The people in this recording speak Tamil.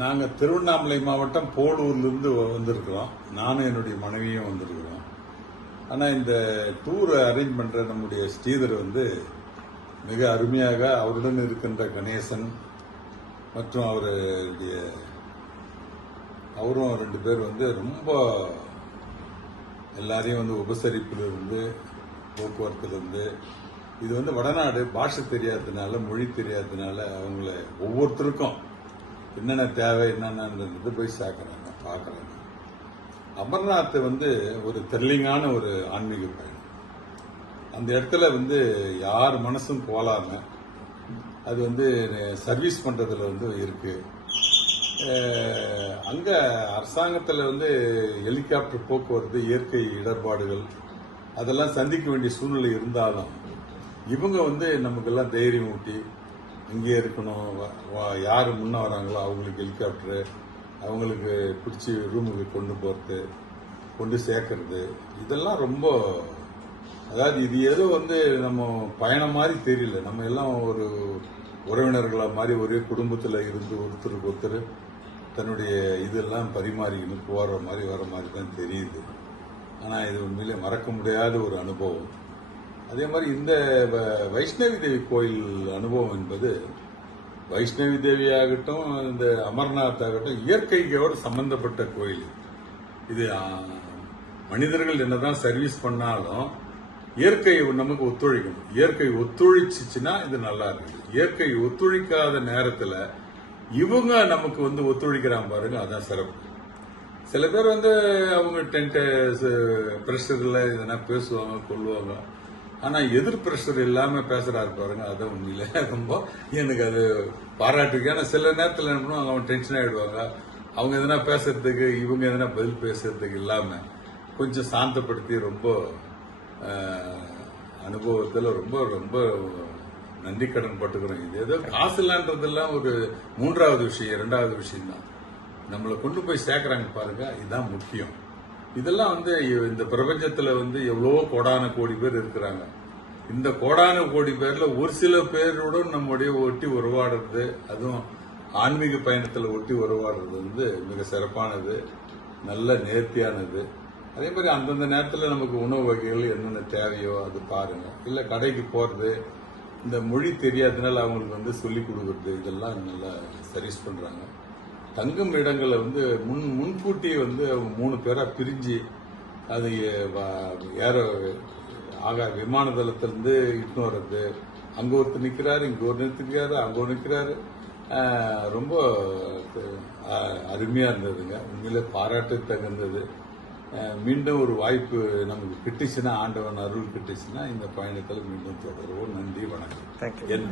நாங்கள் திருவண்ணாமலை மாவட்டம் போலூர்லேருந்து வந்திருக்கிறோம். நானும் என்னுடைய மனைவியும் வந்திருக்கிறோம். ஆனால் இந்த டூர் அரேஞ்ச் பண்ணுற நம்முடைய ஸ்ரீதர் மிக அருமையாக அவருடன் இருக்கின்ற கணேசன் மற்றும் அவரும் 2 பேர் ரொம்ப எல்லாரையும் உபசரிப்பிலிருந்து போக்குவரத்துலேருந்து இது வடநாடு பாஷை தெரியாததுனால மொழி தெரியாததுனால அவங்கள ஒவ்வொருத்தருக்கும் என்னென்ன தேவை என்னென்னு போய் சேர்க்கறாங்க பார்க்கறாங்க. அமர்நாத் ஒரு த்ரில்லிங்கான ஒரு ஆன்மீக பயணம். அந்த இடத்துல யார் மனசும் போலாம அது சர்வீஸ் பண்றதுல இருக்கு. அங்க அரசாங்கத்தில் ஹெலிகாப்டர் போக்குவரத்து இயற்கை இடர்பாடுகள் அதெல்லாம் சந்திக்க வேண்டிய சூழ்நிலை இருந்தாலும் இவங்க நமக்கெல்லாம் தைரியம் ஊட்டி இங்கே இருக்கணும், யார் முன்ன வராங்களோ அவங்களுக்கு ஹெலிகாப்டரு, அவங்களுக்கு பிடிச்சி ரூமுக்கு கொண்டு போகிறது, கொண்டு சேர்க்கறது, இதெல்லாம் ரொம்ப அதாவது இது ஏதோ நம்ம பயணம் மாதிரி தெரியல. நம்ம எல்லாம் ஒரு உறவினர்களா மாதிரி ஒரே குடும்பத்தில் இருந்து ஒருத்தருக்கு ஒருத்தர் தன்னுடைய இதெல்லாம் பரிமாறிக்கணும் போகிற மாதிரி வர மாதிரி தான் தெரியுது. ஆனால் இது உண்மையிலே மறக்க முடியாத ஒரு அனுபவம். அதே மாதிரி இந்த வைஷ்ணவி தேவி கோயில் அனுபவம் என்பது வைஷ்ணவி தேவி ஆகட்டும் இந்த அமர்நாத் ஆகட்டும் இயற்கையோடு சம்பந்தப்பட்ட கோயில். இது மனிதர்கள் என்னதான் சர்வீஸ் பண்ணாலும் இயற்கை நமக்கு ஒத்துழைக்கணும். இயற்கை ஒத்துழைச்சிச்சுன்னா இது நல்லா இருக்குது. இயற்கை ஒத்துழைக்காத நேரத்தில் இவங்க நமக்கு ஒத்துழைக்கிறாங்க பாருங்க, அதான் சிறப்பு. சில பேர் அவங்க டென்ட் பிரஷர்ல எதனா பேசுவாங்க கொள்ளுவாங்க. ஆனா எதிர் பிரஷர் இல்லாம பேசுறாரு பாருங்க, அதான் உண்மையில ரொம்ப எனக்கு அது பாராட்டுக்கு. ஏன்னா சில நேரத்தில் என்ன பண்ணுவாங்க, அவங்க டென்ஷன் ஆயிடுவாங்க. அவங்க எதனா பேசுறதுக்கு இவங்க எதனா பதில் பேசுறதுக்கு இல்லாம கொஞ்சம் சாந்தப்படுத்தி ரொம்ப அனுபவத்தில் ரொம்ப ரொம்ப நன்றி கடன் பட்டுக்கிறோம். இது ஏதோ காசு இல்லன்றதெல்லாம் ஒரு 3வது விஷயம், 2வது விஷயம் தான். நம்மளை கொண்டு போய் சேர்க்கறாங்க பாருங்க, இதுதான் முக்கியம். இதெல்லாம் இந்த பிரபஞ்சத்துல எவ்வளவோ கோடான கோடி பேர் இருக்கிறாங்க. இந்த கோடான கோடி பேர்ல ஒரு சில பேரோட நம்முடைய ஒட்டி உறவாடுறது, அதுவும் ஆன்மீக பயணத்துல ஒட்டி உறவாடுறது மிக சிறப்பானது, நல்ல நேர்த்தியானது. அதே மாதிரி அந்தந்த நேரத்தில் நமக்கு உணவு வகைகள் என்னென்ன தேவையோ அது பாருங்க. இல்ல கடைக்கு போறது, இந்த மொழி தெரியாதனால அவங்களுக்கு சொல்லிக் கொடுக்கறது, இதெல்லாம் நல்லா சர்வீஸ் பண்றாங்க. தங்கும் இடங்களை முன்கூட்டி அவங்க 3 பேரா பிரிஞ்சு அது விமான தளத்திலிருந்து இட்டு வர்றது. அங்க ஒருத்தர் நிக்கிறாரு, இங்க ஒரு நிற்கிறாரு, அங்க ஒரு நிற்கிறாரு. ரொம்ப அருமையா இருந்ததுங்க. உண்மையிலே பாராட்டு தகுந்தது. மீண்டும் ஒரு வாய்ப்பு நமக்கு கிட்டுச்சுன்னா, ஆண்டவன் அருள் கிட்டுச்சுன்னா இந்த பயணத்தில் மீண்டும் தொடருவோம். நன்றி, வணக்கம்.